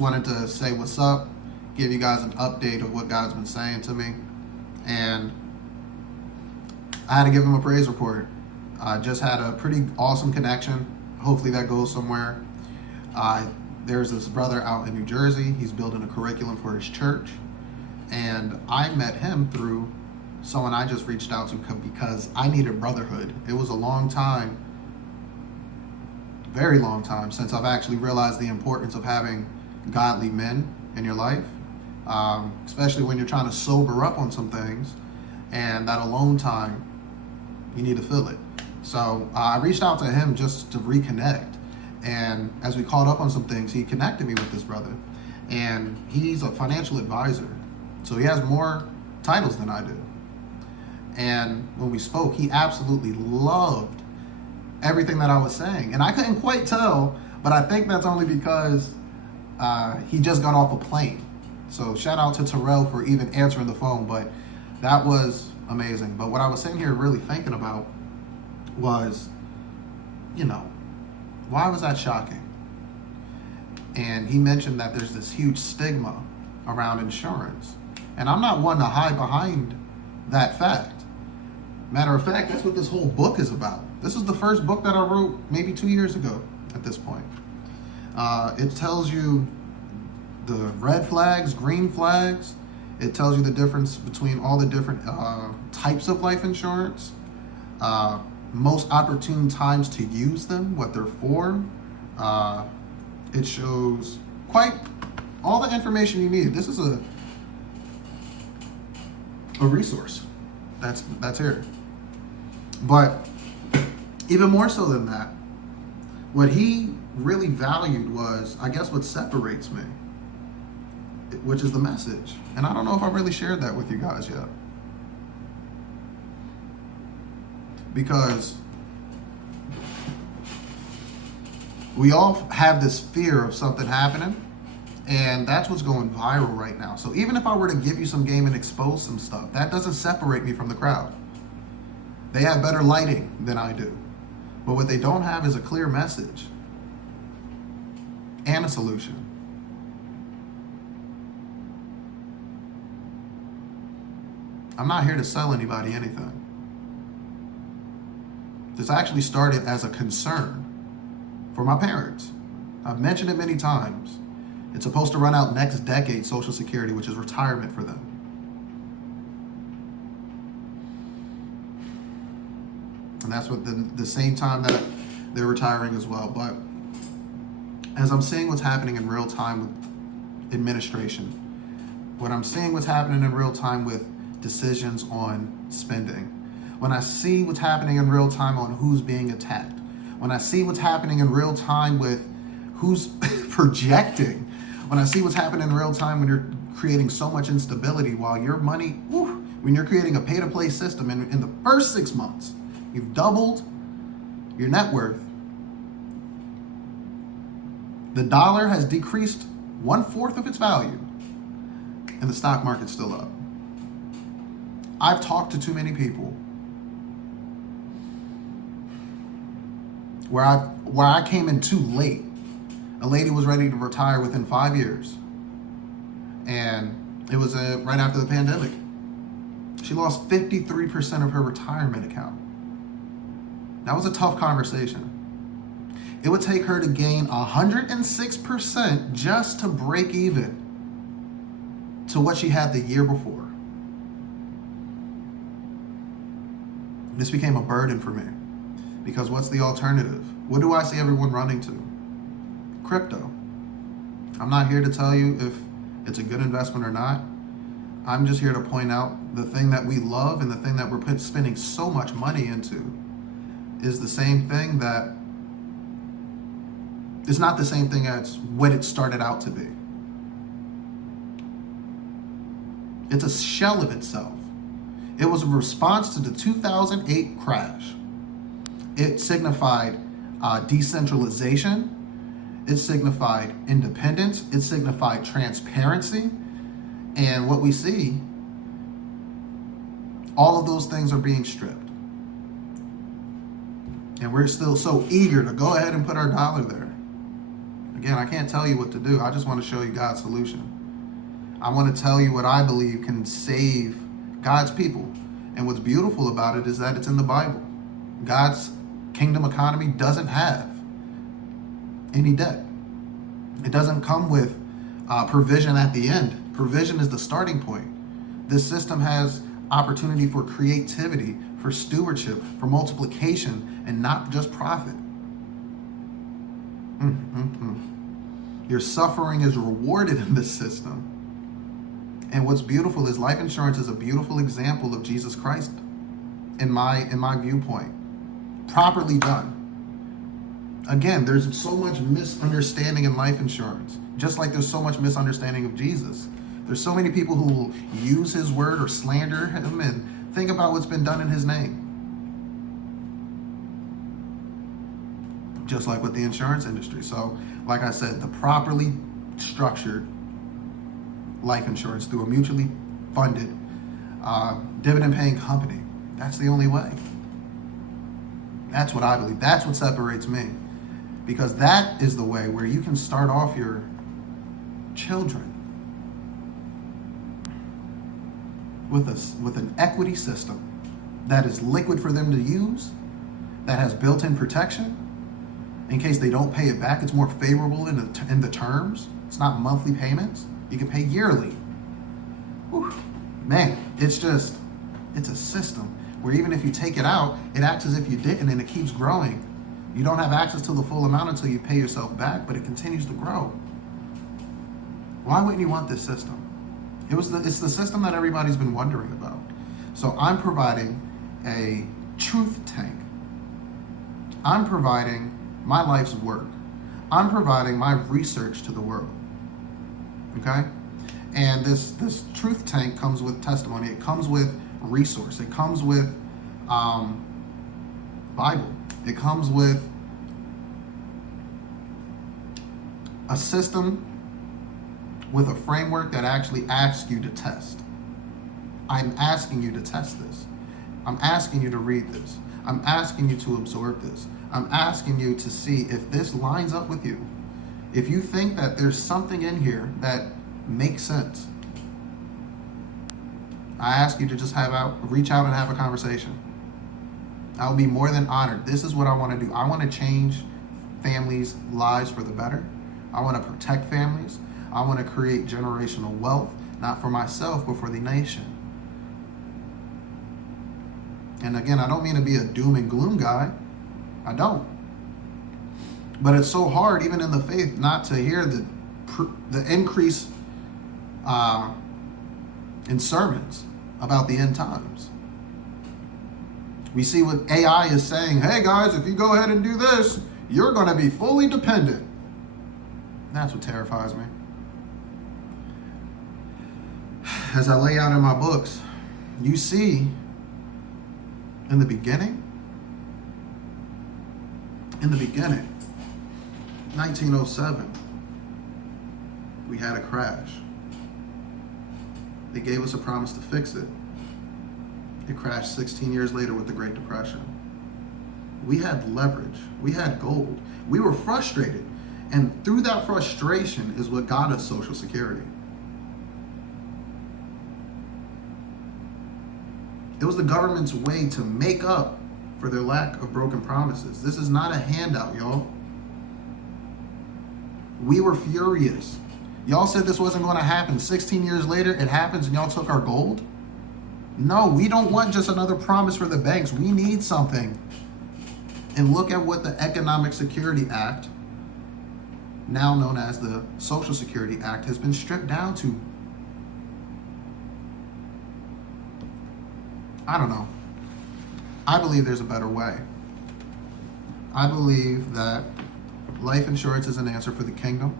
wanted to say what's up, give you guys an update of what God's been saying to me. And I had to give him a praise report. I just had a pretty awesome connection. Hopefully that goes somewhere. There's this brother out in New Jersey. He's building a curriculum for his church. And I met him through someone I just reached out to because I needed brotherhood. It was a long time, very long time, since I've actually realized the importance of having godly men in your life, especially when you're trying to sober up on some things, and that alone time, you need to fill it. So I reached out to him just to reconnect, and as we caught up on some things, he connected me with this brother, and he's a financial advisor, so he has more titles than I do. And when we spoke, he absolutely loved everything that I was saying. And I couldn't quite tell, but I think that's only because he just got off a plane. So shout out to Tyrell for even answering the phone, but that was amazing. But what I was sitting here really thinking about was, why was that shocking? And he mentioned that there's this huge stigma around insurance. And I'm not one to hide behind that fact. Matter of fact, that's what this whole book is about. This is the first book that I wrote maybe 2 years ago at this point. It tells you the red flags, green flags. It tells you the difference between all the different types of life insurance, most opportune times to use them, what they're for. It shows quite all the information you need. This is a resource that's here. But even more so than that, what he really valued was, I guess, what separates me, which is the message. And I don't know if I really shared that with you guys yet. Because we all have this fear of something happening, and that's what's going viral right now. So even if I were to give you some game and expose some stuff, that doesn't separate me from the crowd. They have better lighting than I do. But what they don't have is a clear message and a solution. I'm not here to sell anybody anything. This actually started as a concern for my parents. I've mentioned it many times. It's supposed to run out next decade, Social Security, which is retirement for them. And that's what the same time that they're retiring as well. But as I'm seeing what's happening in real time with administration, when I'm seeing what's happening in real time with decisions on spending, when I see what's happening in real time on who's being attacked, when I see what's happening in real time with who's projecting, when I see what's happening in real time when you're creating so much instability while your money, when you're creating a pay-to-play system in the first 6 months, you've doubled your net worth. The dollar has decreased 1/4 of its value, and the stock market's still up. I've talked to too many people where I came in too late. A lady was ready to retire within 5 years, and it was right after the pandemic. She lost 53% of her retirement account. That was a tough conversation. It would take her to gain 106% just to break even to what she had the year before. This became a burden for me because what's the alternative? What do I see everyone running to? Crypto. I'm not here to tell you if it's a good investment or not. I'm just here to point out the thing that we love and the thing that we're spending so much money into is the same thing that is not the same thing as what it started out to be. It's a shell of itself. It was a response to the 2008 crash. It signified decentralization. It signified independence. It signified transparency. And what we see, all of those things are being stripped. And we're still so eager to go ahead and put our dollar there. Again, I can't tell you what to do. I just want to show you God's solution. I want to tell you what I believe can save God's people. And what's beautiful about it is that it's in the Bible. God's kingdom economy doesn't have any debt. It doesn't come with provision at the end. Provision is the starting point. This system has opportunity for creativity, for stewardship, for multiplication, and not just profit. Your suffering is rewarded in this system. And what's beautiful is life insurance is a beautiful example of Jesus Christ in my viewpoint. Properly done. Again, there's so much misunderstanding in life insurance, just like there's so much misunderstanding of Jesus. There's so many people who will use his word or slander him, and think about what's been done in his name. Just like with the insurance industry. So, like I said, the properly structured life insurance through a mutually funded, dividend-paying company, that's the only way. That's what I believe. That's what separates me. Because that is the way where you can start off your children with an equity system that is liquid for them to use, that has built-in protection. In case they don't pay it back, it's more favorable in the terms. It's not monthly payments. You can pay yearly. Whew. Man, it's a system where even if you take it out, it acts as if you didn't, and it keeps growing. You don't have access to the full amount until you pay yourself back, but it continues to grow. Why wouldn't you want this system? It's the system that everybody's been wondering about. So I'm providing a truth tank. I'm providing my life's work. I'm providing my research to the world. Okay? And this truth tank comes with testimony. It comes with resource. It comes with Bible. It comes with a system with a framework that actually asks you to test. I'm asking you to test this. I'm asking you to read this. I'm asking you to absorb this. I'm asking you to see if this lines up with you. If you think that there's something in here that makes sense, I ask you to just reach out and have a conversation. I'll be more than honored. This is what I want to do. I want to change families' lives for the better. I want to protect families. I want to create generational wealth, not for myself, but for the nation. And again, I don't mean to be a doom and gloom guy. I don't. But it's so hard, even in the faith, not to hear the increase in sermons about the end times. We see what AI is saying. Hey guys, if you go ahead and do this, you're going to be fully dependent. That's what terrifies me. As I lay out in my books, you see in the beginning, 1907, we had a crash. They gave us a promise to fix it. It crashed 16 years later with the Great Depression. We had leverage. We had gold. We were frustrated. And through that frustration is what got us Social Security. It was the government's way to make up for their lack of broken promises. This is not a handout, y'all. We were furious. Y'all said this wasn't going to happen. 16 years later, it happens and y'all took our gold? No, we don't want just another promise for the banks. We need something. And look at what the Economic Security Act, now known as the Social Security Act, has been stripped down to. I don't know. I believe there's a better way. I believe that life insurance is an answer for the kingdom.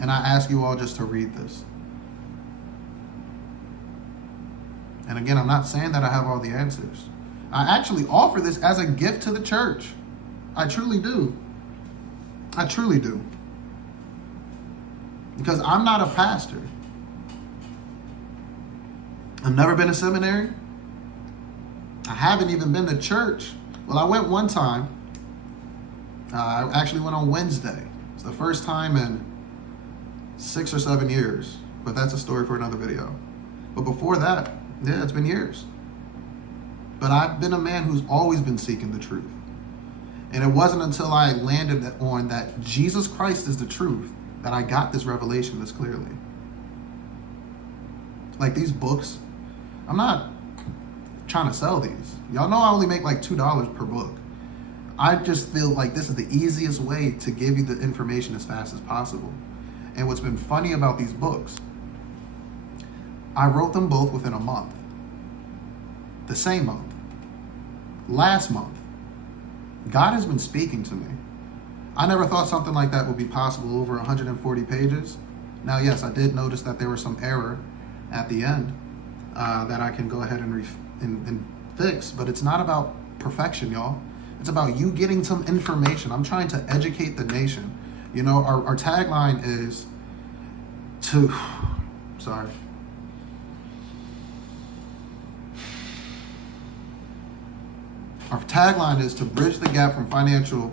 And I ask you all just to read this. And again, I'm not saying that I have all the answers. I actually offer this as a gift to the church. I truly do. I truly do. Because I'm not a pastor. I've never been to seminary. I haven't even been to church. Well, I went one time. I actually went on Wednesday. It's the first time in 6 or 7 years, but that's a story for another video. But before that, yeah, it's been years. But I've been a man who's always been seeking the truth. And it wasn't until I landed on that Jesus Christ is the truth that I got this revelation this clearly. Like these books, I'm not trying to sell these. Y'all know I only make like $2 per book. I just feel like this is the easiest way to give you the information as fast as possible. And what's been funny about these books, I wrote them both within a month. The same month. Last month. God has been speaking to me. I never thought something like that would be possible over 140 pages. Now, yes, I did notice that there was some error at the end that I can go ahead and fix, but it's not about perfection, y'all. It's about you getting some information. I'm trying to educate the nation. You know, our tagline is to, sorry. Our tagline is to bridge the gap from financial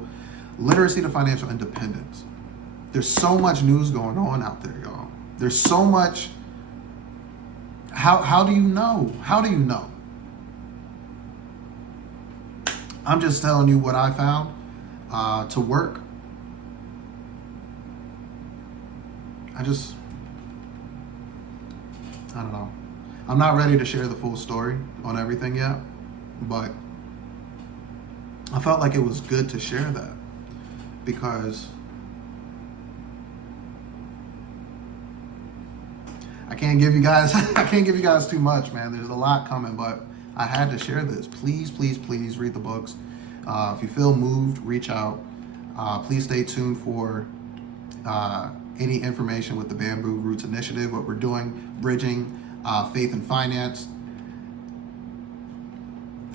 literacy to financial independence. There's so much news going on out there, y'all. There's so much. How do you know? How do you know? I'm just telling you what I found to work. I don't know. I'm not ready to share the full story on everything yet, but I felt like it was good to share that because I can't give you guys too much, man. There's a lot coming, but I had to share this. Please, please, please read the books. If you feel moved, reach out. Please stay tuned for any information with the Bamboo Roots Initiative, what we're doing, bridging faith and finance.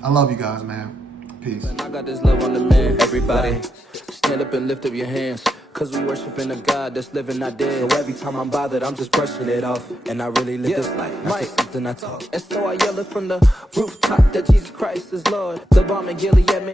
I love you guys, man. Peace. I got this love on the man. Everybody, stand up and lift up your hands. Cause we worshiping a God that's living, not dead. So every time I'm bothered, I'm just brushing it off. And I really live this life, not just something I talk. And so I yell it from the rooftop that Jesus Christ is Lord. The bomb and Gilead.